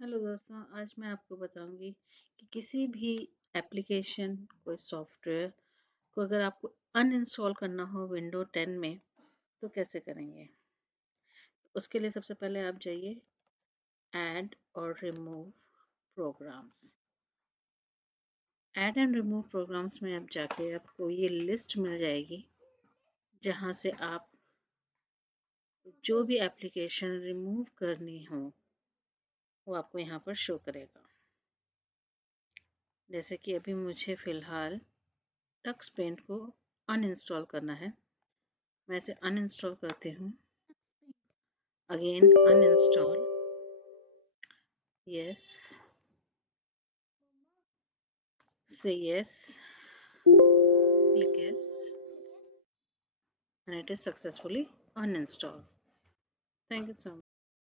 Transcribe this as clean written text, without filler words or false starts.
Hello दोस्तों, आज मैं आपको बताऊंगी कि किसी भी एप्लीकेशन कोई सॉफ्टवेयर को अगर आपको अनइंस्टॉल करना हो विंडो 10 में तो कैसे करेंगे। उसके लिए सबसे पहले आप जाइए ऐड और remove programs. Add and remove programs में आप जाके आपको ये लिस्ट मिल जाएगी जहाँ से आप जो भी एप्लीकेशन रिमूव करनी हो वो आपको यहाँ पर शो करेगा। जैसे कि अभी मुझे फ़िलहाल टक्स पेंट को अनइंस्टॉल करना है। मैं इसे अनइंस्टॉल करती हूँ। अगेन अनइंस्टॉल, यस, से yes, click yes, and it is successfully uninstalled. Thank you so much.